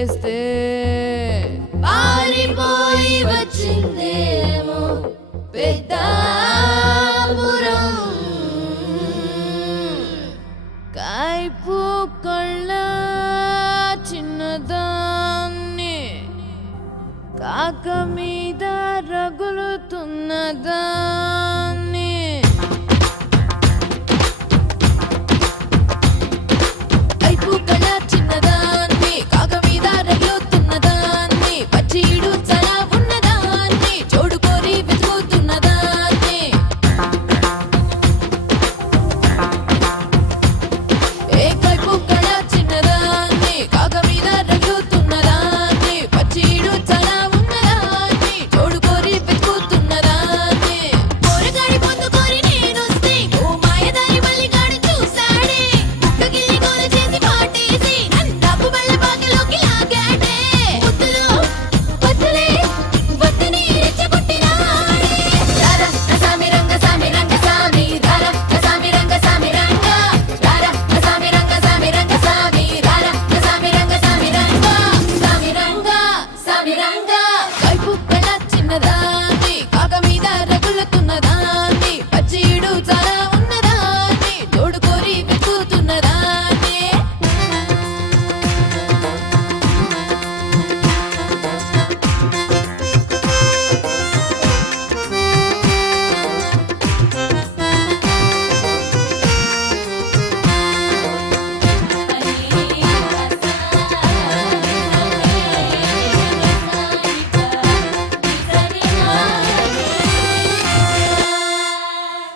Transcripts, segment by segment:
చేస్తే పారిపోయి వచ్చిందేమో పెద్దాపురం కాయిపు కళ్ళ చిన్నదాన్ని కాక మీద రగులుతున్నదాన్ని కైపు కళ్ళ చిన్నదాన్ని కాక మీద రగులుతున్నదాన్ని పచ్చీడు చలా ఉన్నదాన్ని చోడు కోరి వెతుకుతున్నదాన్ని ఏ కైపు కళ్ళ చిన్నదాన్ని కాక మీద రగులుతున్నదాన్ని పచ్చీడు చలా ఉన్నదాన్ని చోడు కోరి వెతుకుతున్నదాన్ని పోరగాడి పొందు కోరి నేనొస్తే ఓ మాయదారి మల్లిగాడు చూశాడే ముక్కగిల్లి గోల చేసి పాటేసి నన్ను బల్ల బాగలోకి లాగాడే ముద్దులో వద్దులే వద్దని రెచ్చగొట్టినాడే రారా రసామి రంగ సామి రంగ సామి రారా రసామి రంగ సామి రంగ రారా రసామి రంగ సామి రంగ సామి రారా రసామి రంగ సామి రంగ సామి రంగ సామి రంగ కైపు కళ్ళ చిన్నదాన్ని కాక మీద రగులుతున్నదాన్ని పచ్చీడు చాలా ఉన్నదాన్ని తోడు కోరి వెతుకుతున్నదాన్ని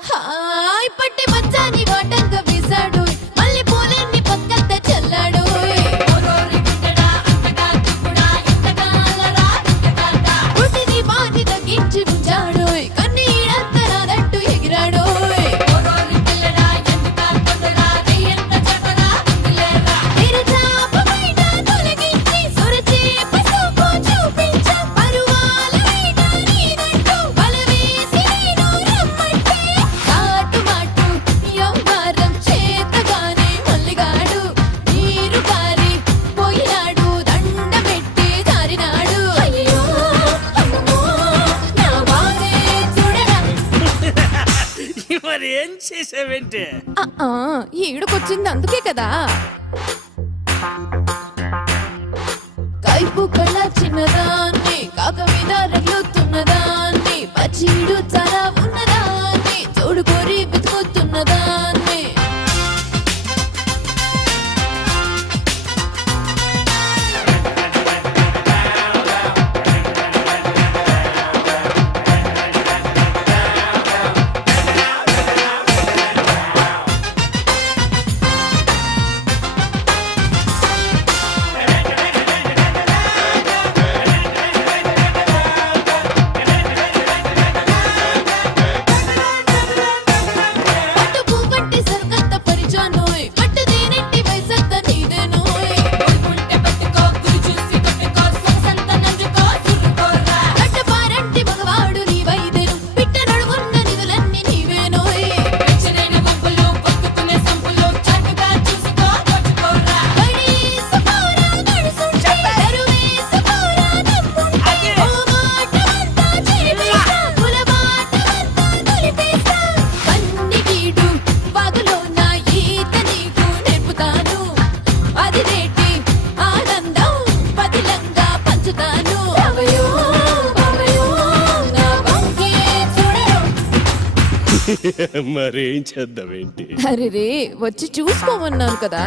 హాయ్ పట్టి మచ్చాని వాటంగా వీసాడు మళ్ళీ పూలన్నీ పక్కన చల్లాడు పుట్టిని బాని తగ్గించి ఉంచాడు కన్నీడంత నాదంటూ ఎగిరాడు తెరచాపమైన తొలగించి సొరచేప సూపు చూపించా పరువాల వేట నీదంటూ బలవేసి నేను రమ్మంటే కాటుమాటు యవ్వారం చేతగానే మల్లిగాడు నీరు కారి పోయినాడు దండమెట్టి జారినాడు అయ్యో అమ్మో నా బాధే చూడరా మరి ఏం చేసావేంటి? ఈడుకొచ్చింది అందుకే కదా కైపు కళ్ళ చిన్నదాన్ని కాక మీద రగులుతున్నదాన్ని పచ్చీడు చాలా ఉన్నదాన్ని తోడు కోరి వెతుకుతున్నదాన్ని పట్టు పూ కట్టి సరుకంత పరిచానోయ్ పట్టు దేనెట్టి వయసంత నీదేనోయ్ కట్ట పారంటి మగవాడు నీ వైదెను పిట్ట నడుమున్న నిధులన్నీ నీవేనోయ్ గడేసుకోరా గడుసుంటే దరువేసుకోరా దమ్ముంటే ఓ మాటమంతా చేపేస్తా కులబాటమంతా తొలిపేస్తా కన్నిగీడు వాగులో నా ఈత నీకు నేర్పుతాను అది రేటి ఆనందం పదిలంగా పంచుతాను అవయో అవయో నా వంకే చూడరు మరేం చేద్దామేంటి? అరే రే వచ్చి చూసుకోమన్నాను కదా